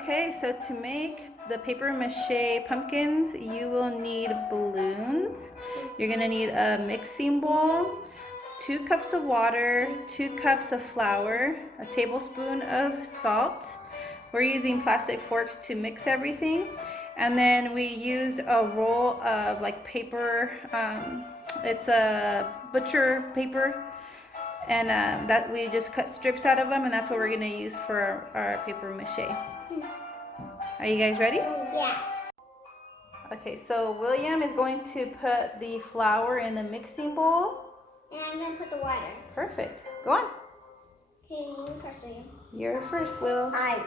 Okay, so to make the paper mache pumpkins, you will need balloons. You're gonna need a mixing bowl, 2 cups of water, 2 cups of flour, a tablespoon of salt. We're using plastic forks to mix everything. And then we used a roll of like paper, it's a butcher paper. And that we just cut strips out of them, and that's what we're gonna use for our paper mache. Are you guys ready? Yeah. Okay, so William is going to put the flour in the mixing bowl. And I'm going to put the water. Perfect. Go on. Okay, you first, William. You're first, Will. Alright.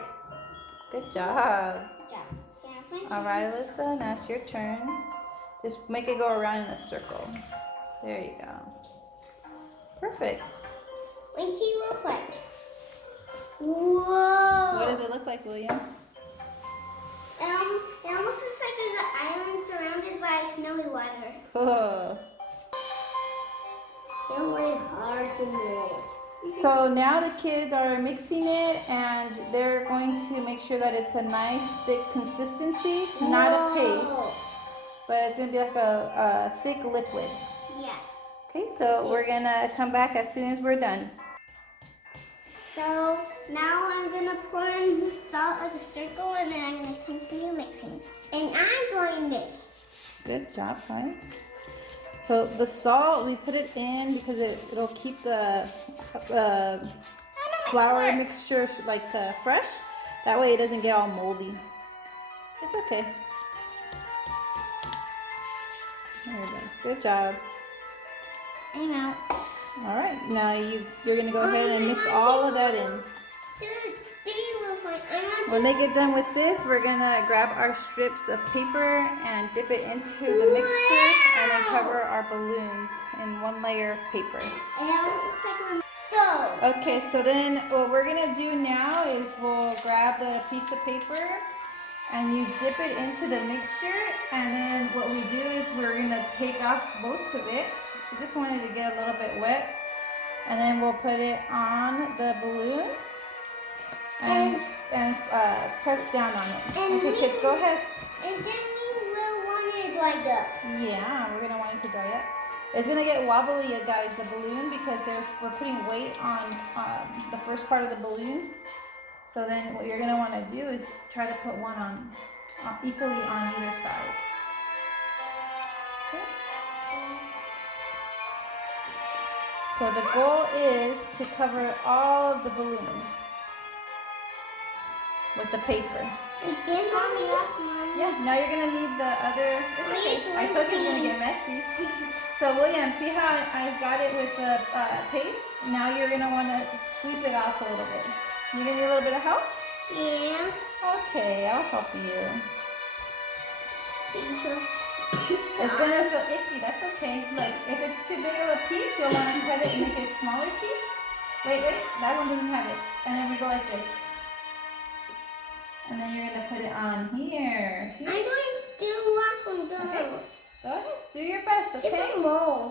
Good job. Good job. Okay, that's my turn. All right, Alyssa, now it's your turn. Just make it go around in a circle. There you go. Perfect. Wait till you look like. Whoa. What does it look like, William? It almost looks like there's an island surrounded by snowy water. Cool. It's really hard to mix. So now the kids are mixing it, and they're going to make sure that it's a nice thick consistency, not a paste, but it's going to be like a thick liquid. Yeah. Okay, so we're going to come back as soon as we're done. So now I'm going to pour in the salt like a circle, and then I'm going to continue mixing. And I'm going to mix. Good job, guys. So the salt, we put it in because it'll keep the flour mixture like fresh. That way it doesn't get all moldy. It's okay. There we go. Good job. I'm out. All right, now you're gonna go ahead and mix all of that in. When they get done with this, we're gonna grab our strips of paper and dip it into the mixture, and then cover our balloons in 1 layer of paper. It almost looks like we're Okay, so then what we're gonna do now is we'll grab the piece of paper and you dip it into the mixture, and then what we do is we're gonna take off most of it. We just wanted to get a little bit wet, and then we'll put it on the balloon and press down on it. Okay, kids, go ahead. And then we will want it dried up. Yeah, we're gonna want it to dry up. It's gonna get wobbly, you guys, the balloon, because we're putting weight on the first part of the balloon. So then what you're gonna want to do is try to put one on equally on either side. Okay. So the goal is to cover all of the balloon with the paper. Yeah, now you're gonna need the other. Okay. I told you it's gonna get messy. So William, see how I got it with the paste? Now you're gonna want to sweep it off a little bit. You gonna need a little bit of help? Yeah. Okay, I'll help you. It's gonna feel icky, that's okay. Look, if it's too big of a piece, you'll want to cut it and make it a smaller piece. Wait, that one doesn't have it. And then we go like this. And then you're gonna put it on here. I'm going to do one from Okay. Go ahead, do your best, okay? Yeah.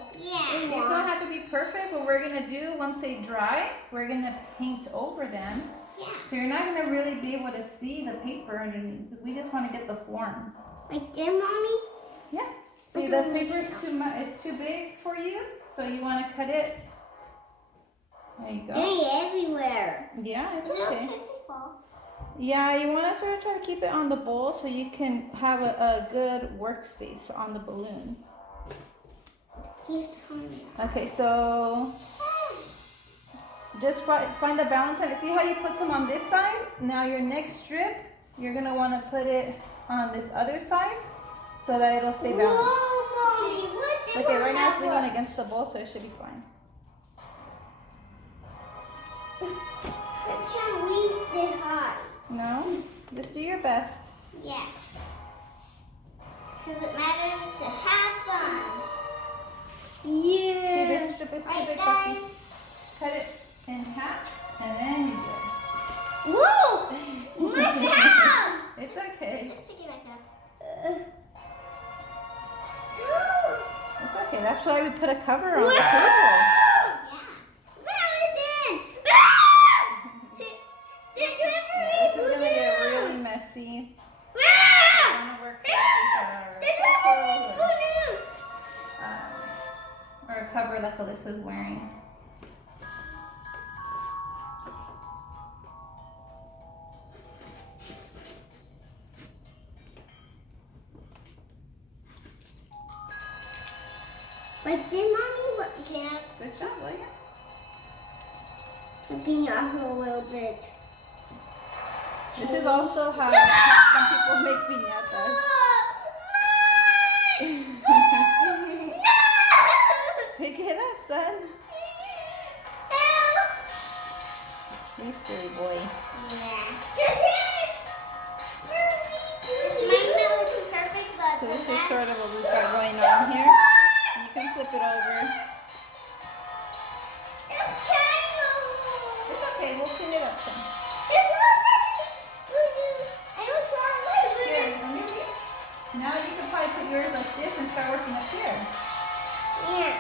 These don't have to be perfect. What we're gonna do once they dry, we're gonna paint over them. Yeah. So you're not gonna really be able to see the paper underneath. We just want to get the form. Like this, Mommy? Yeah. See, the paper is too big for you, so you want to cut it. There you go. They're everywhere. Yeah, it's Is it okay. if they fall? Yeah, you want to sort of try to keep it on the bowl so you can have a good workspace on the balloon. Okay, so just find the balance on it. See how you put some on this side? Now your next strip, you're going to want to put it on this other side so that it'll stay balanced. Whoa, Mommy, what did Okay, right now it's leaning against the bowl, so it should be fine. I can't reach this high. No? Just do your best. Yeah. Because it matters to have fun. Yeah. See, this strip is too Right, big, guys? Puppies. Cut it in half, and then you do it. Whoa! My hand! It's okay. Let's pick it back up. It's okay. That's why we put a cover on the table. Yeah. Valentine! This is gonna get really messy. cover that Alyssa's wearing. But did mommy look yes? Good job, William. Looking off a little bit. This is also how some people make piñatas. Pick it up, son. You silly boy. This might not look perfect, but So this is sort of what we've got going on here. You can flip it over. It's okay, we'll clean it up some. Here, let me see. Now you can probably put yours like this and start working up here. Yeah.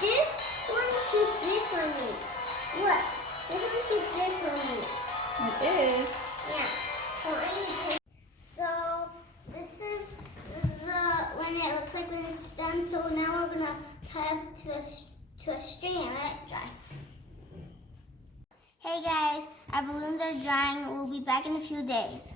This one too big for me. Look, this one's too big for me. It is. Yeah. Well, I need to. So this is when it looks like when it's done. So now we're gonna tie it to a string and let it dry. Hey guys, our balloons are drying. We'll be back in a few days.